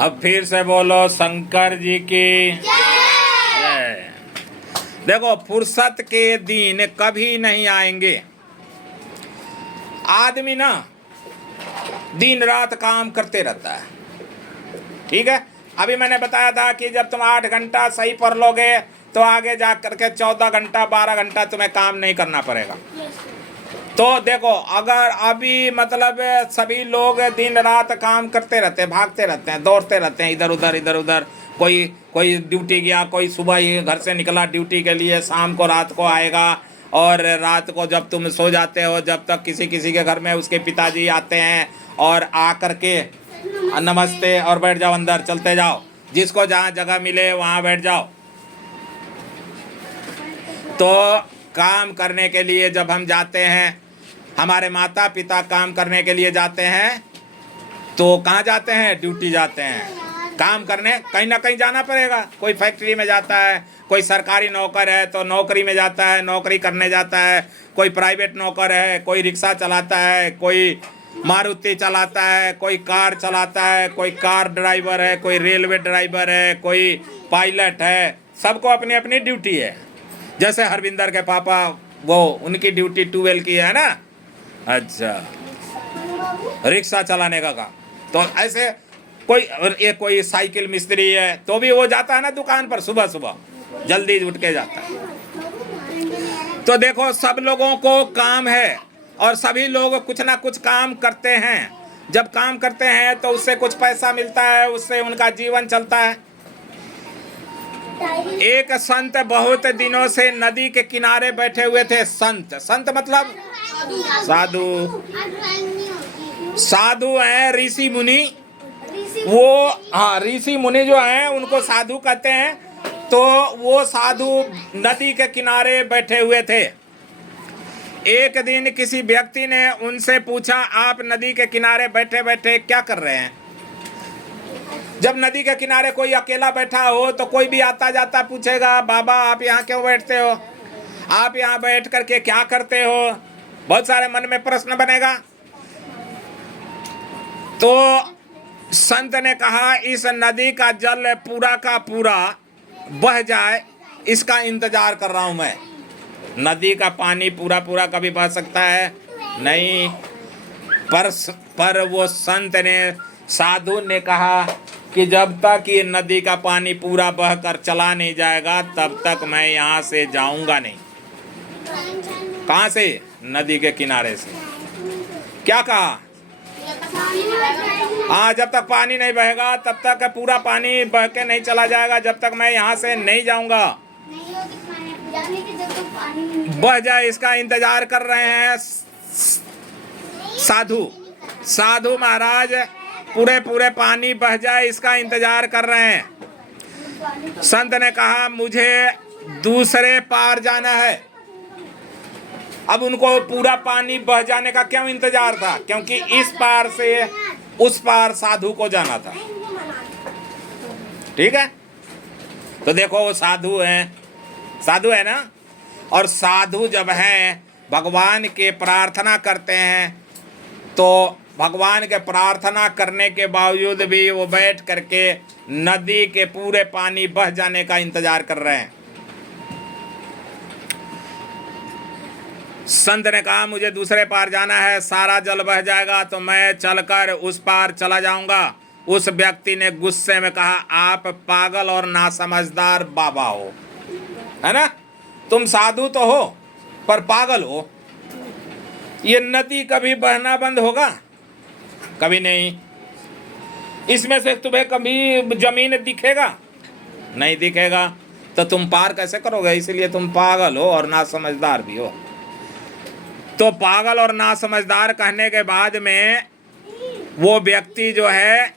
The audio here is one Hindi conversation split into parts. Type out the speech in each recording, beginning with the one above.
अब फिर से बोलो शंकर जी की जय। देखो फुर्सत के दिन कभी नहीं आएंगे। आदमी ना दिन रात काम करते रहता है, ठीक है। अभी मैंने बताया था कि जब तुम 8 घंटा सही पढ़ लोगे तो आगे जा करके 14 घंटा 12 घंटा तुम्हें काम नहीं करना पड़ेगा। तो देखो अगर अभी मतलब सभी लोग दिन रात काम करते रहते हैं, भागते रहते हैं, दौड़ते रहते हैं इधर उधर। कोई ड्यूटी गया, कोई सुबह ही घर से निकला ड्यूटी के लिए, शाम को रात को आएगा। और रात को जब तुम सो जाते हो, जब तक किसी के घर में उसके पिताजी आते हैं और आ करके नमस्ते और बैठ जाओ, अंदर चलते जाओ, जिसको जहाँ जगह मिले वहाँ बैठ जाओ। तो काम करने के लिए जब हम जाते हैं, हमारे माता पिता काम करने के लिए जाते हैं तो कहाँ जाते हैं? ड्यूटी जाते हैं। काम करने कहीं ना कहीं जाना पड़ेगा। कोई फैक्ट्री में जाता है, कोई सरकारी नौकर है तो नौकरी में जाता है, नौकरी करने जाता है। कोई प्राइवेट नौकर है, कोई रिक्शा चलाता है, कोई मारुति चलाता है, कोई कार चलाता है, कोई कार ड्राइवर है, कोई रेलवे ड्राइवर है, कोई पायलट है। सबको अपनी अपनी ड्यूटी है। जैसे हरविंदर के पापा, वो उनकी ड्यूटी 12 की है ना, अच्छा, रिक्शा चलाने का काम। तो ऐसे कोई साइकिल मिस्त्री है तो भी वो जाता है ना दुकान पर, सुबह सुबह जल्दी उठ के जाता है। तो देखो सब लोगों को काम है और सभी लोग कुछ ना कुछ काम करते हैं। जब काम करते हैं तो उससे कुछ पैसा मिलता है, उससे उनका जीवन चलता है। एक संत बहुत दिनों से नदी के किनारे बैठे हुए थे। संत मतलब साधु। साधु हैं ऋषि मुनि। वो ऋषि मुनि जो हैं उनको साधु कहते हैं। तो वो साधु नदी के किनारे बैठे हुए थे। एक दिन किसी व्यक्ति ने उनसे पूछा, आप नदी के किनारे बैठे बैठे क्या कर रहे हैं? जब नदी के किनारे कोई अकेला बैठा हो तो कोई भी आता जाता पूछेगा, बाबा आप यहाँ क्यों बैठते हो? आप यहाँ बैठ करके क्या करते हो? बहुत सारे मन में प्रश्न बनेगा। तो संत ने कहा, इस नदी का जल पूरा का पूरा बह जाए इसका इंतजार कर रहा हूं मैं। नदी का पानी पूरा कभी बह सकता है नहीं। पर वो संत ने, साधु ने कहा कि जब तक ये नदी का पानी पूरा बहकर चला नहीं जाएगा तब तक मैं यहाँ से जाऊंगा नहीं। कहाँ से? नदी के किनारे से। क्या कहा? हाँ, जब तक पानी नहीं बहेगा तब तक पूरा पानी बह के नहीं चला जाएगा, जब तक मैं यहाँ से नहीं जाऊंगा। बह जाए इसका इंतजार कर रहे हैं साधु महाराज। पूरे पानी बह जाए इसका इंतजार कर रहे हैं। संत ने कहा, मुझे दूसरे पार जाना है। अब उनको पूरा पानी बह जाने का क्यों इंतजार था? क्योंकि इस पार से उस पार साधु को जाना था। ठीक है। तो देखो वो साधु है ना। और साधु जब हैं भगवान के प्रार्थना करते हैं तो भगवान के प्रार्थना करने के बावजूद भी वो बैठ करके नदी के पूरे पानी बह जाने का इंतजार कर रहे हैं। संत ने कहा, मुझे दूसरे पार जाना है, सारा जल बह जाएगा तो मैं चलकर उस पार चला जाऊंगा। उस व्यक्ति ने गुस्से में कहा, आप पागल और नासमझदार बाबा हो, है ना। तुम साधु तो हो पर पागल हो। ये नदी कभी बहना बंद होगा? कभी नहीं। इसमें से तुम्हें कभी जमीन दिखेगा? नहीं दिखेगा। तो तुम पार कैसे करोगे? इसलिए तुम पागल हो और नासमझदार भी हो। तो पागल और नासमझदार कहने के बाद में वो व्यक्ति जो है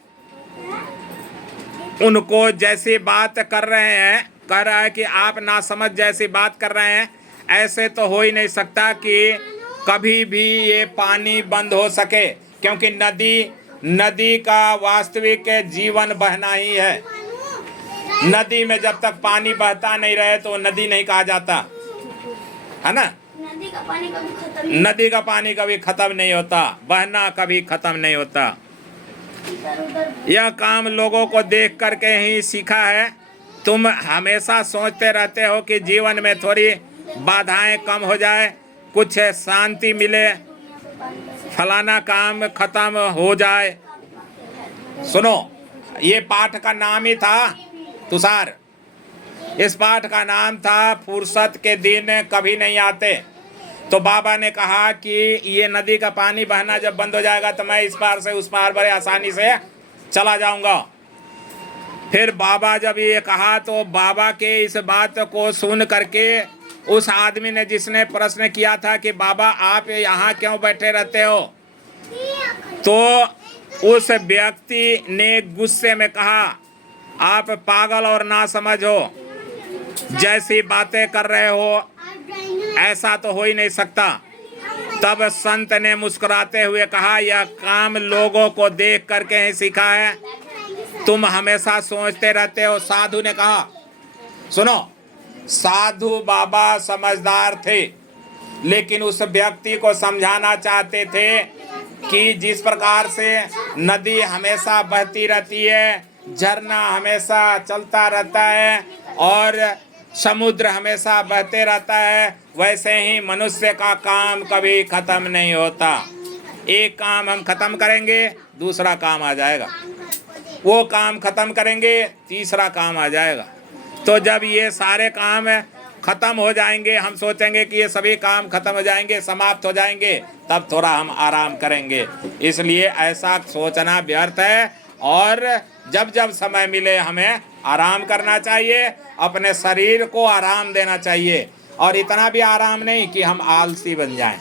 उनको जैसी बात कर रहे हैं, कह रहा है कि आप नासमझ जैसी बात कर रहे हैं, ऐसे तो हो ही नहीं सकता कि कभी भी ये पानी बंद हो सके, क्योंकि नदी का वास्तविक जीवन बहना ही है। नदी में जब तक पानी बहता नहीं रहे तो नदी नहीं कहा जाता, है ना। नदी का पानी कभी खत्म नहीं होता, बहना कभी खत्म नहीं होता। यह काम लोगों को देख करके ही सीखा है। तुम हमेशा सोचते रहते हो कि जीवन में थोड़ी बाधाएं कम हो जाए, कुछ शांति मिले, फलाना काम खत्म हो जाए। सुनो, ये पाठ का नाम ही था तुषार, इस पाठ का नाम था फुर्सत के दिन कभी नहीं आते। तो बाबा ने कहा कि ये नदी का पानी बहना जब बंद हो जाएगा तो मैं इस पार से उस पार बड़े आसानी से चला जाऊंगा। फिर बाबा जब ये कहा तो बाबा के इस बात को सुन करके उस आदमी ने, जिसने प्रश्न किया था कि बाबा आप यहाँ क्यों बैठे रहते हो, तो उस व्यक्ति ने गुस्से में कहा आप पागल और नासमझ हो, जैसी बातें कर रहे हो ऐसा तो हो ही नहीं सकता। तब संत ने मुस्कुराते हुए कहा यह काम लोगों को देख करके ही सीखा है, तुम हमेशा सोचते रहते हो। साधु ने कहा, सुनो, साधु बाबा समझदार थे, लेकिन उस व्यक्ति को समझाना चाहते थे कि जिस प्रकार से नदी हमेशा बहती रहती है, झरना हमेशा चलता रहता है और समुद्र हमेशा बहते रहता है, वैसे ही मनुष्य का काम कभी खत्म नहीं होता। एक काम हम खत्म करेंगे, दूसरा काम आ जाएगा, वो काम खत्म करेंगे, तीसरा काम आ जाएगा। तो जब ये सारे काम खत्म हो जाएंगे, हम सोचेंगे कि ये सभी काम खत्म हो जाएंगे, समाप्त हो जाएंगे, तब थोड़ा हम आराम करेंगे। इसलिए ऐसा सोचना व्यर्थ है और जब जब समय मिले हमें आराम करना चाहिए, अपने शरीर को आराम देना चाहिए, और इतना भी आराम नहीं कि हम आलसी बन जाएं।